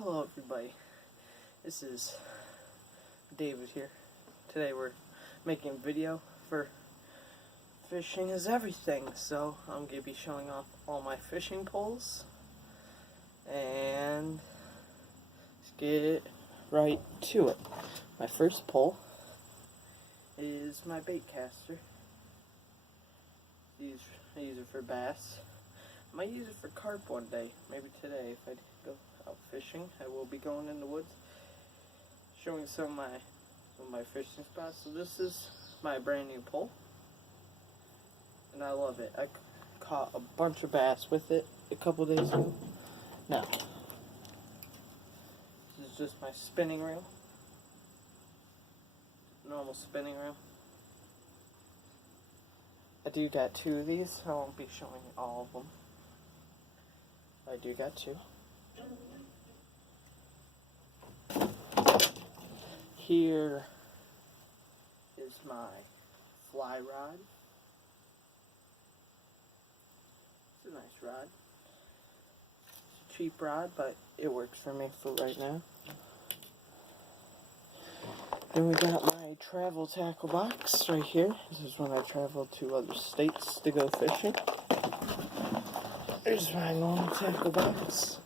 Hello everybody, this is David here. Today we're making a video for Fishing is Everything, so I'm going to be showing off all my fishing poles, and let's get right to it. My first pole is my bait caster. I use it for bass. I might use it for carp one day, maybe today if I go out fishing. I will be going in the woods, showing some of my fishing spots. So this is my brand new pole, and I love it. I caught a bunch of bass with it a couple days ago. Now, this is just my spinning reel, normal spinning reel. I do got two of these. I won't be showing all of them. I do got two. Here is my fly rod. It's a nice rod. It's a cheap rod, but it works for me for right now. Then we got my travel tackle box right here. This is when I travel to other states to go fishing. There's my normal tackle box.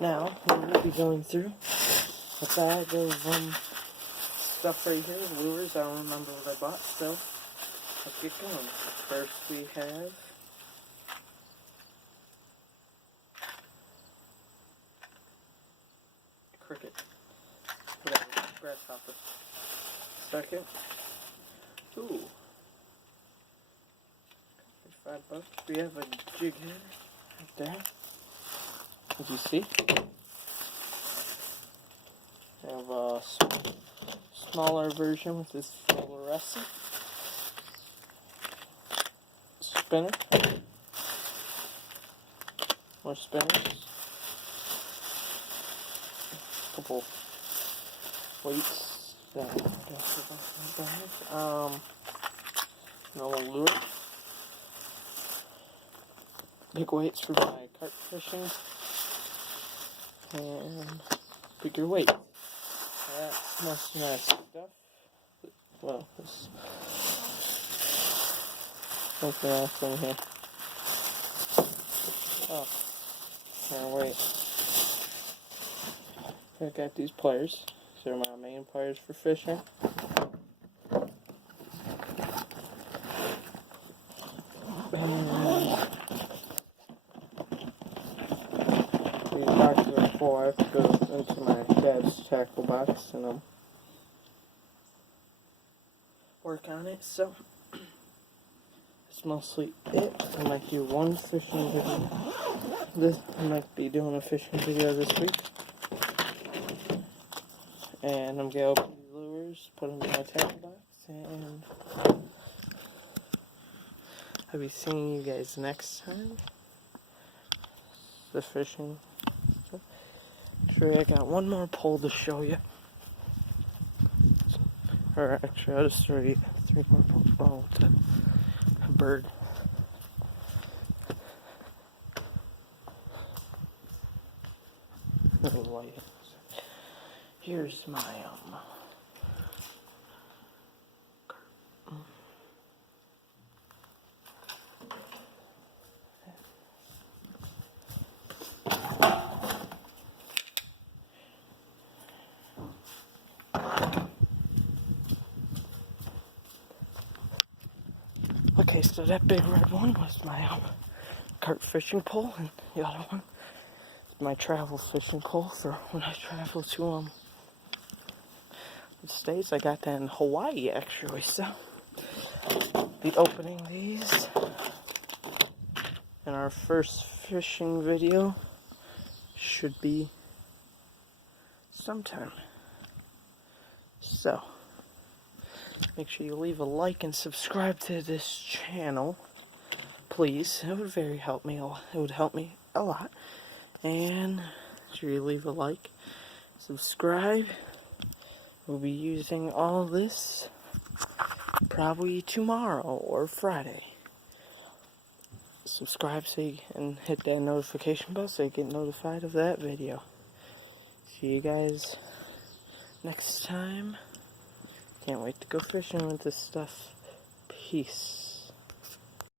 Now, we will be going through a bag of stuff right here, lures. I don't remember what I bought, so let's get going. First we have cricket. Whatever, grasshopper. Second, ooh, $5. We have a jig head right there. As you see, we have a smaller version with this fluorescent spinner. More spinners. A couple weights that I got in my bag. Normal lure. Big weights for my carp fishing. And bigger weight. That's most nice stuff. Well, there's something else in here. Oh, now wait. I got these pliers. These are my main pliers for fishing. These boxes are full. I have to go into my dad's tackle box and work on it. So that's mostly it. I might do one fishing video. I might be doing a fishing video this week. And I'm gonna open these lures, put them in my tackle box, and I'll be seeing you guys next time. The fishing. Actually, I got one more pole to show you. Or actually, I'll just three more poles. Oh, it's a bird. Little light. Here's my okay, so that big red one was my carp fishing pole, and the other one is my travel fishing pole for when I travel to the States. I got that in Hawaii actually, so be opening these and our first fishing video should be sometime. So make sure you leave a like and subscribe to this channel, please. It would help me a lot. And make sure you leave a like, subscribe. We'll be using all this probably tomorrow or Friday. subscribe and hit that notification bell so you get notified of that video. See you guys next time. Can't wait to go fishing with this stuff. Peace.